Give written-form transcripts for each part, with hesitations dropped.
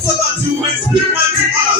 So that you may speak unto us.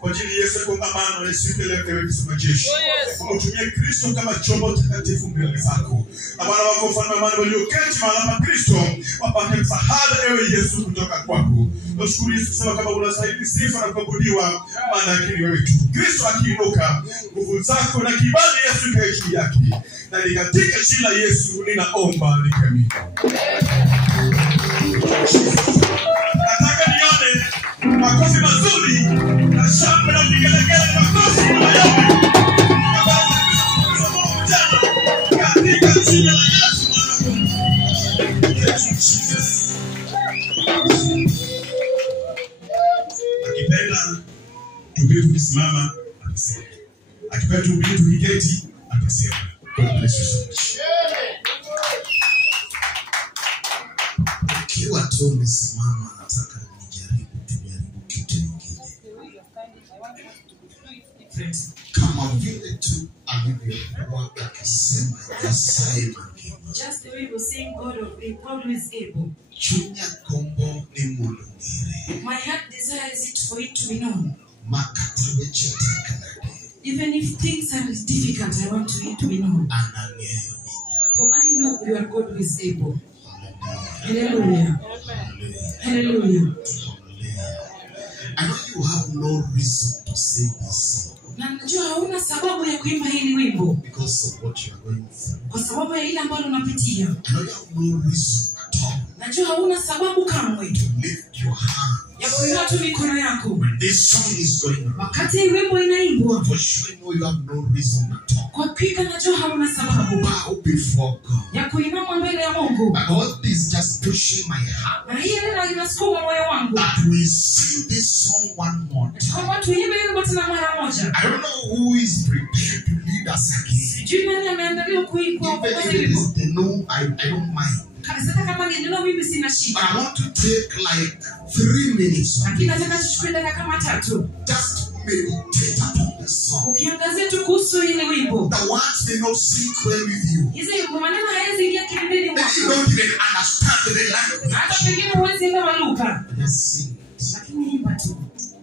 Kwa ajili Yesu kongamano na siku ile kwa kusema jeshi. Kumtumia Kristo kama chombo takatifu mbele zako. Na wana wako mfano wa maana walioketi mahali pa Kristo wapate msaada ewe Yesu kutoka kwako. Nashukuru Yesu kusema kama unastahili sifa na kuabudiwa maana yake ni wewe tu. Kristo akiinuka nguvu zako na kibali Yesu kae juu yake. Na ni katika jina la Yesu ninaomba nikamini. Nataka nione makofi mazuri na shangwe na vigelegele makofi na yote. Katika jina la Yesu akipenda tubiri tukisimama atasema. Akipenda tubiri tukiketi atasema. God bless you so much. Kiwa tu umesimama nataka tujaribu kitu kingine. Kama vile tu alivyokuwa akisema Yesaia mangine. Just the way we were saying God is able. Chunya kombo ni mulungire. My heart desires it for it to be known. Makatawe chotakana. Even if things are difficult, I want it to be known. Anangeyo ninya. For I know your God who is able. Hallelujah. Hallelujah. I know you have no reason to sing this song. Na najua hauna sababu ya kuimba hili wimbo. Because of what you are going through. Kwa sababu ya ile ambayo unapitia. I know you have no reason at all. Najua hauna sababu kamwe. To lift your hand. Ya kuinua tu mikono yako. When this song is going on. Wakati wimbo inaimbwa. For sure you know you have no reason at all. Kwa hakika najua hauna sababu. Bow before God. Ya kuinama mbele ya Mungu. But all this just pushing my heart. Na hii neno linasukuma moyo wangu. That we sing this song one more time. Kwa watu wimbe wimbo tena mara moja. I don't know who is prepared to lead us again. Sijui nani ameandaliwa kuimba kwa Even if it is the no, I don't mind. Sasa kama ni neno mimi sina shida. But I want to take like 3 minutes. Lakini nataka tuchukue dakika kama 3. Just meditate upon the song. Ukiangazia tu kuhusu ile wimbo. The words may not sink well with you. Hizo maneno hayawezi ingia kilindini mwako. You don't even understand the language. Hata pengine huwezi elewa lugha. Just sing. Lakini imba tu.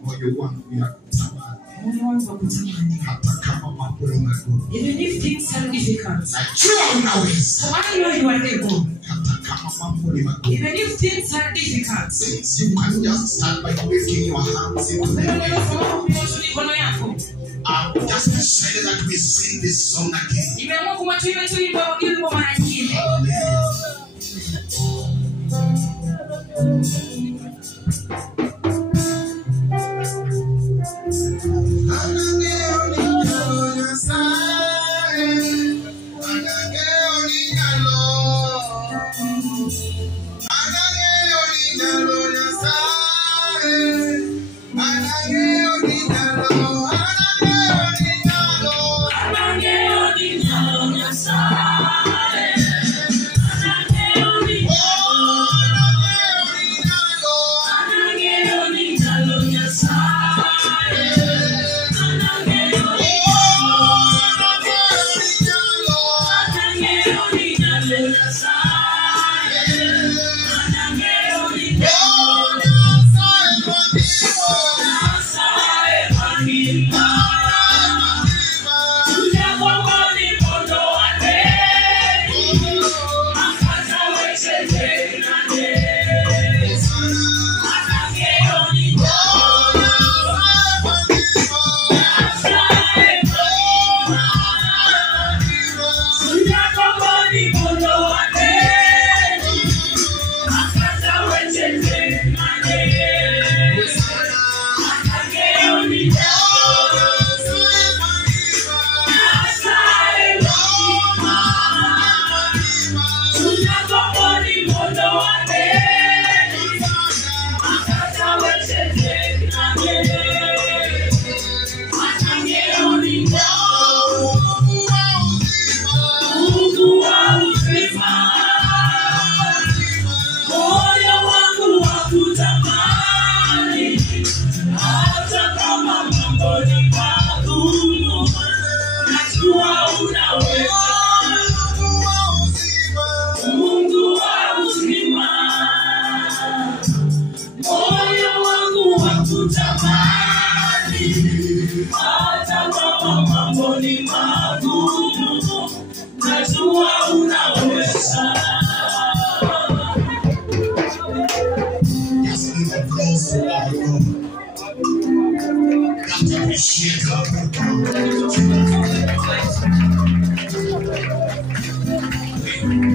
Moyo wangu ya kutamani. Moyo wangu wa kutamani. Hata kama mambo magumu. Even if things are difficult, Najua unaweza. I know you are able. Hata kama mambo ni magumu. Even if things are difficult, Since you can just start by lifting your hands into the air. I'm just decided that we sing this song again. Appreciate God.